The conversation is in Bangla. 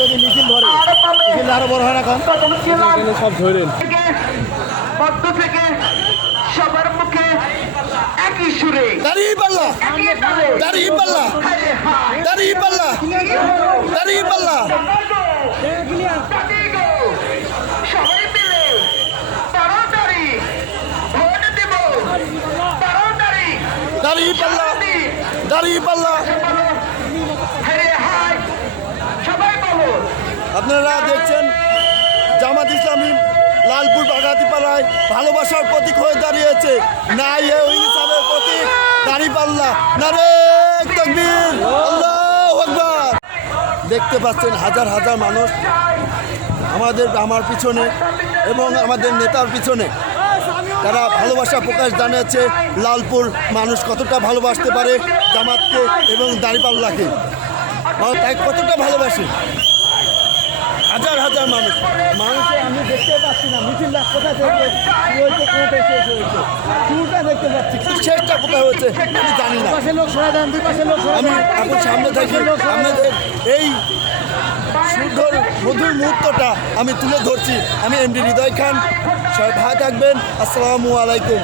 যদি মিছিল ধরে মিছিল আরো বড় হয় না কারণ সব ধরেন পদ্ম থেকে সবার মুখে একই সুরে দাঁড়িয়ে পাল্লা দাঁড়িয়ে পাল্লা দাঁড়িয়ে পাল্লা দাঁড়িয়ে পাল্লা সবাই মিলে 12 তারিখ ভোট দেব 12 তারিখ দাঁড়িয়ে পাল্লা দাঁড়িয়ে পাল্লা সবাই বলো। আপনারা দেখছেন জামাত ইসলামী লালপুর বাগাতিপাড়ায় ভালোবাসার প্রতীক হয়ে দাঁড়িয়েছে নাই ইনসাফের প্রতীক দাঁড়িপাল্লা নারে তাকবীর আল্লাহু আকবার। দেখতে পাচ্ছেন হাজার হাজার মানুষ আমার পিছনে এবং আমাদের নেতার পিছনে তারা ভালোবাসা প্রকাশ জানিয়েছে। লালপুর মানুষ কতটা ভালোবাসতে পারে জামাতকে এবং দাঁড়িপাল্লাকে, তাই কতটা ভালোবাসে হাজার হাজার মানুষে আমি দেখতে পাচ্ছি না মিছিলটা কোথা থেকে হয়েছে কোথায় শেষ হয়েছে শুরুটা দেখতে পাচ্ছি কিন্তু শেষটা কোথায় হয়েছে আমি জানি না। আমি এখন সামনে থেকে আপনাদের এই সুন্দর মধুর মুহূর্তটা আমি তুলে ধরছি। আমি এমডি হৃদয় খান, সবাই ভালো থাকবেন। আসসালামু আলাইকুম।